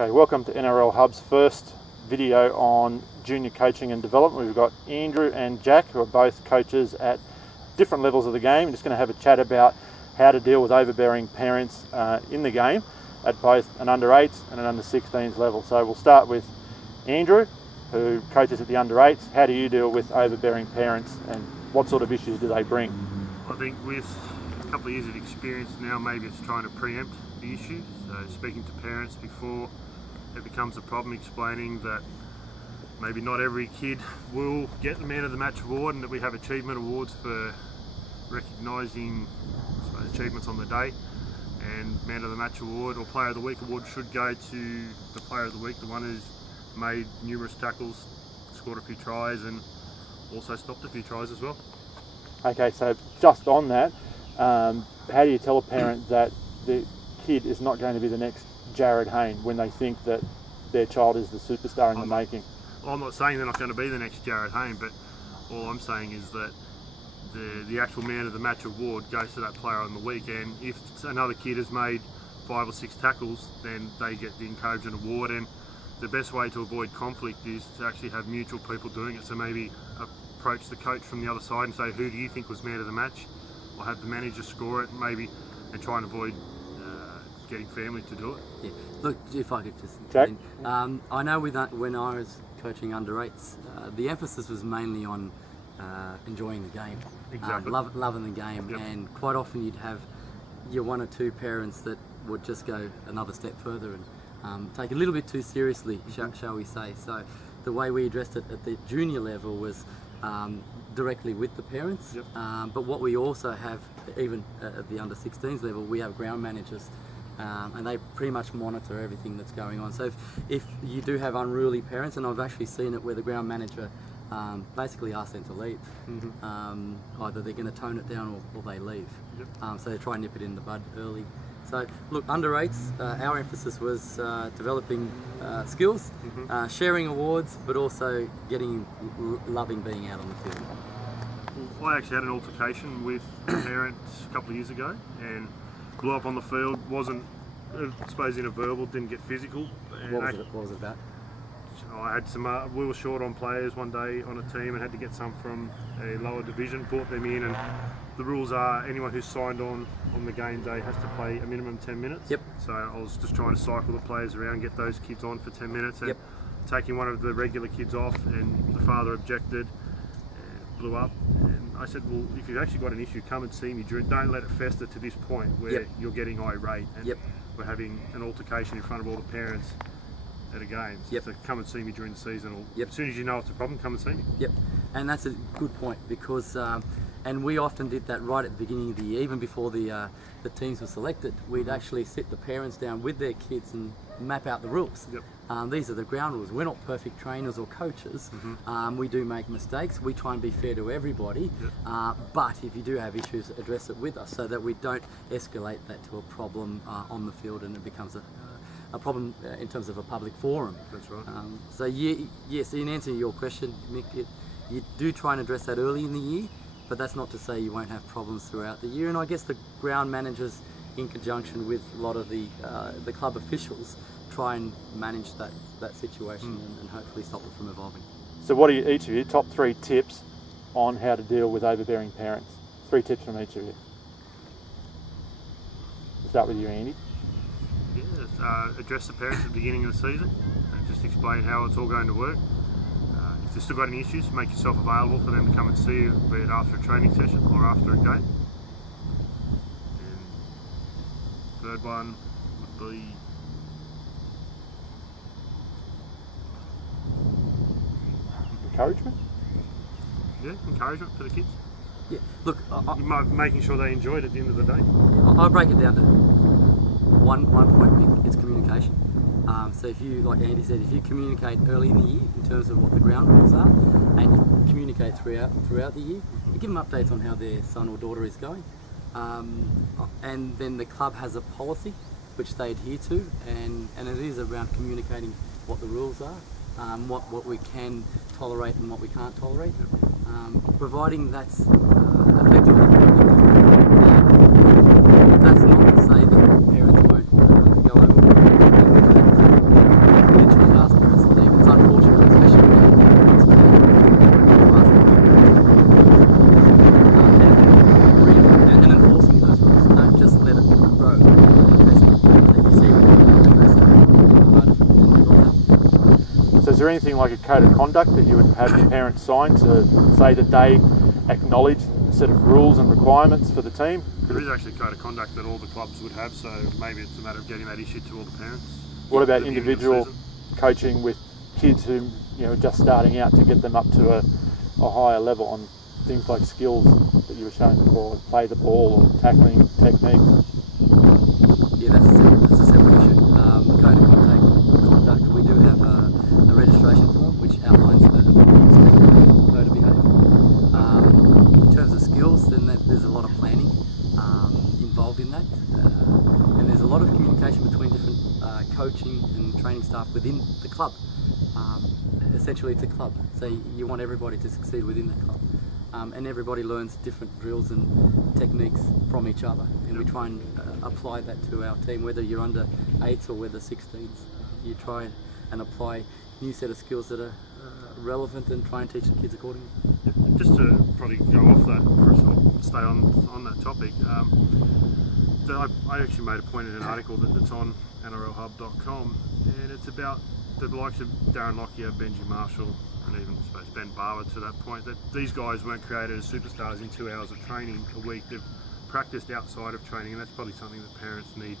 Okay, welcome to NRL Hub's first video on junior coaching and development. We've got Andrew and Jack, who are both coaches at different levels of the game. We're just going to have a chat about how to deal with overbearing parents in the game at both an under-8s and an under-16s level. So we'll start with Andrew, who coaches at the under-8s. How do you deal with overbearing parents and what sort of issues do they bring? I think with a couple of years of experience now, maybe it's trying to preempt the issue. So speaking to parents before it becomes a problem, explaining that maybe not every kid will get the Man of the Match award, and that we have achievement awards for recognising achievements on the day. And Man of the Match award or Player of the Week award should go to the Player of the Week, the one who's made numerous tackles, scored a few tries, and also stopped a few tries as well. Okay, so just on that, how do you tell a parent that the kid is not going to be the next Jared Hayne when they think that their child is the superstar in the making? I'm not saying they're not going to be the next Jared Hayne, but all I'm saying is that the actual Man of the Match award goes to that player on the weekend. If another kid has made 5 or 6 tackles, then they get the encouragement award. And the best way to avoid conflict is to actually have mutual people doing it. So maybe approach the coach from the other side and say, who do you think was Man of the Match? Or have the manager score it, maybe, and try and avoid getting family to do it. Yeah. Look, if I could just Jack? I know when I was coaching under-8s, the emphasis was mainly on enjoying the game, exactly. loving the game, yep. And quite often you'd have your 1 or 2 parents that would just go another step further and take it a little bit too seriously, shall we say. So the way we addressed it at the junior level was directly with the parents, yep. But what we also have, even at the under-16s level, we have ground managers. And they pretty much monitor everything that's going on. So if you do have unruly parents, and I've actually seen it where the ground manager basically asks them to leave. Mm-hmm. Either they're going to tone it down or they leave. Yep. So they try and nip it in the bud early. So look, under-8s, our emphasis was developing skills, mm-hmm. Sharing awards, but also loving being out on the field. I actually had an altercation with a parent a couple of years ago, and blew up on the field. Wasn't, I suppose, in a verbal, didn't get physical. And what was it about? I had some, we were short on players one day on a team and had to get some from a lower division, brought them in, and the rules are anyone who's signed on the game day has to play a minimum 10 minutes. Yep. So I was just trying to cycle the players around, get those kids on for 10 minutes, and yep. Taking one of the regular kids off, and the father objected, and blew up. And I said, well, if you've actually got an issue, come and see me. Don't let it fester to this point where yep. You're getting irate and yep. we're having an altercation in front of all the parents at a game. Yep. So come and see me during the season, or yep. as soon as you know it's a problem, come and see me. Yep, and that's a good point, because and we often did that right at the beginning of the year, even before the teams were selected. We'd mm-hmm. actually sit the parents down with their kids and map out the rules. Yep. These are the ground rules. We're not perfect trainers or coaches. Mm-hmm. We do make mistakes. We try and be fair to everybody. Yep. But if you do have issues, address it with us so that we don't escalate that to a problem on the field, and it becomes a problem in terms of a public forum. That's right. So yes, in answer to your question, Mick, you do try and address that early in the year, but that's not to say you won't have problems throughout the year. And I guess the ground managers, in conjunction with a lot of the club officials, try and manage that situation and hopefully stop it from evolving. So what are each of you, top 3 tips on how to deal with overbearing parents? 3 tips from each of you. We'll start with you, Andy. Yeah, address the parents at the beginning of the season and just explain how it's all going to work. If they've still got any issues, make yourself available for them to come and see you, be it after a training session or after a game. And third one would be encouragement? Yeah, encouragement for the kids. Yeah, look, making sure they enjoy it at the end of the day. I'll break it down to one point, Mick. It's communication. So if you, like Andy said, if you communicate early in the year in terms of what the ground rules are, and you communicate throughout the year, you give them updates on how their son or daughter is going, and then the club has a policy which they adhere to, and it is around communicating what the rules are, what we can tolerate and what we can't tolerate, providing that's effectively. That's not to say that parents won't go over. So is there anything like a code of conduct that you would have your parents sign to say that they acknowledge a set of rules and requirements for the team? There is actually a code of conduct that all the clubs would have, so maybe it's a matter of getting that issued to all the parents. What about individual coaching with kids who, you know, just starting out, to get them up to a higher level on things like skills that you were showing before, play the ball or tackling techniques? Yeah, that's a separate issue. Code of conduct, we do have a registration form which outlines the expected code of behaviour. In terms of skills, then there's a lot of planning involved in that, and there's a lot of communication between different coaching and training staff within the club. Essentially it's a club, so you want everybody to succeed within that club. And everybody learns different drills and techniques from each other, and we try and apply that to our team, whether you're under 8s or whether 16s. You try and apply a new set of skills that are relevant and try and teach the kids accordingly. Just to probably go off that for us, or stay on that topic, I actually made a point in an article that's on NRLhub.com, and it's about the likes of Darren Lockyer, Benji Marshall, and even I suppose Ben Barber, to that point, that these guys weren't created as superstars in 2 hours of training a week. They've practiced outside of training, and that's probably something that parents need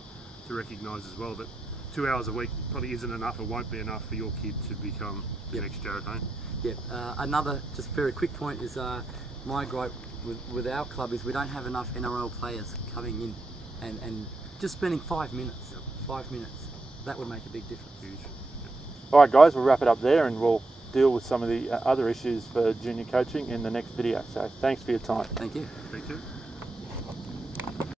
to recognise as well, that 2 hours a week probably isn't enough or won't be enough for your kid to become the next Jared Hayne. Yeah, another just very quick point is my gripe with our club is we don't have enough NRL players coming in and just spending 5 minutes. 5 minutes, that would make a big difference. Huge. Alright guys, we'll wrap it up there and we'll deal with some of the other issues for junior coaching in the next video. So thanks for your time. Thank you. Thank you.